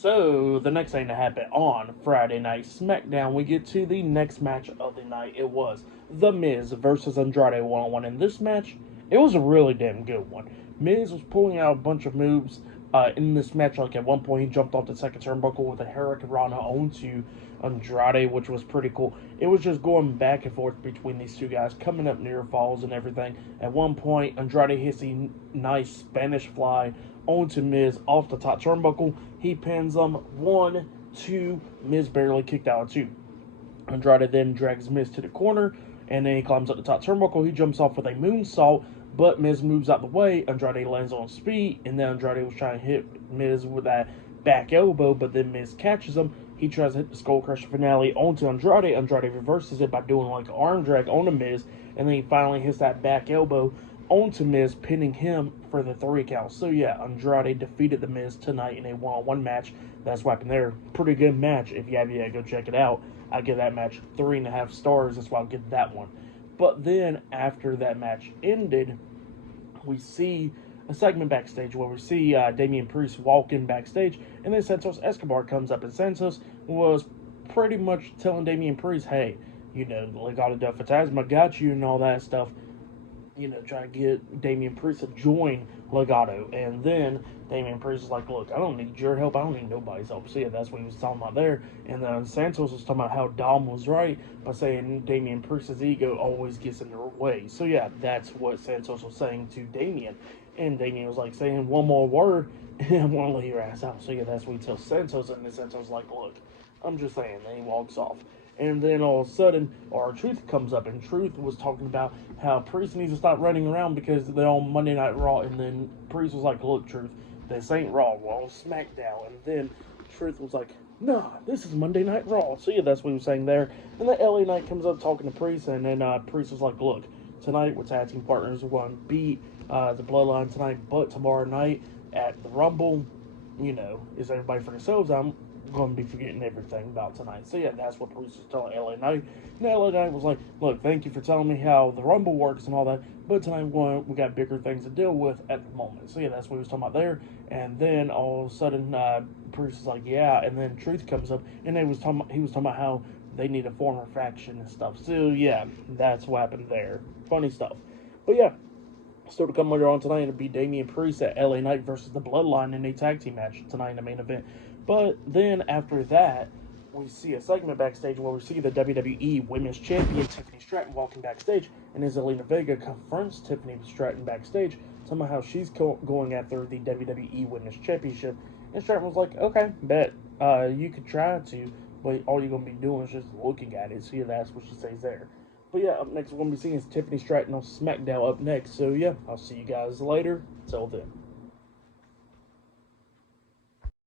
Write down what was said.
So, the next thing that happened on Friday Night SmackDown, we get to the next match of the night. It was The Miz versus Andrade one-on-one. In this match, it was a really damn good one. Miz was pulling out a bunch of moves in this match. Like at one point, he jumped off the second turnbuckle with a Hurricane Rana onto Andrade, which was pretty cool. It was just going back and forth between these two guys, coming up near falls and everything. At one point, Andrade hits a nice Spanish fly onto Miz off the top turnbuckle. He pins him 1, 2. Miz barely kicked out of 2. Andrade then drags Miz to the corner, and then he climbs up the top turnbuckle. He jumps off with a moonsault, but Miz moves out the way. Andrade lands on his feet, and then Andrade was trying to hit Miz with that back elbow, but then Miz catches him. He tries to hit the Skull Crusher finale onto Andrade. Andrade reverses it by doing like an arm drag on the Miz, and then he finally hits that back elbow onto Miz, pinning him for the 3 count. So yeah, Andrade defeated the Miz tonight in a one-on-one match. That's what happened there. Pretty good match. If you have yet, go check it out. I give that match 3.5 stars. That's why I'll give that one. But then after that match ended, we see a segment backstage where we see Damian Priest walk in backstage, and then Santos Escobar comes up, and Santos was pretty much telling Damian Priest, hey, you know, Legado del Fantasma got you and all that stuff. You know, try to get Damian Priest to join Legado. And then Damian Priest is like, look, I don't need your help. I don't need nobody's help. So, yeah, that's what he was talking about there. And then Santos was talking about how Dom was right by saying Damian Priest's ego always gets in their way. So, yeah, that's what Santos was saying to Damian. And Damian was like, saying one more word, and I'm going to lay your ass out. So, yeah, that's what he tells Santos. And then Santos was like, look, I'm just saying. Then he walks off. And then all of a sudden, our Truth comes up, and Truth was talking about how Priest needs to stop running around because they're on Monday Night Raw. And then Priest was like, look, Truth, this ain't Raw, we're on SmackDown. And then Truth was like, nah, this is Monday Night Raw. So yeah, that's what he was saying there. And then LA Knight comes up talking to Priest, and then Priest was like, look, tonight we're tag team partners. We're going to beat the Bloodline tonight, but tomorrow night at the Rumble, you know, is everybody for themselves? I'm going to be forgetting everything about tonight. So yeah, that's what Priest was telling LA Knight. And LA Knight was like, look, thank you for telling me how the Rumble works and all that, but tonight we got bigger things to deal with at the moment. So yeah, that's what he was talking about there. And then all of a sudden, Priest is like, yeah, and then Truth comes up, and he was talking about how they need to form a faction and stuff. So yeah, that's what happened there. Funny stuff. But yeah, still to come later on tonight, it'll be Damian Priest at LA Knight versus the Bloodline in a tag team match tonight in the main event. But then after that, we see a segment backstage where we see the WWE Women's Champion Tiffany Stratton walking backstage, and Zelina Vega confronts Tiffany Stratton backstage, talking about how she's going after the WWE Women's Championship. And Stratton was like, okay, bet, you could try to, but all you're going to be doing is just looking at it. So yeah, that's what she says there. But yeah, up next, we're going to be seeing is Tiffany Stratton on SmackDown up next. So yeah, I'll see you guys later. Till then.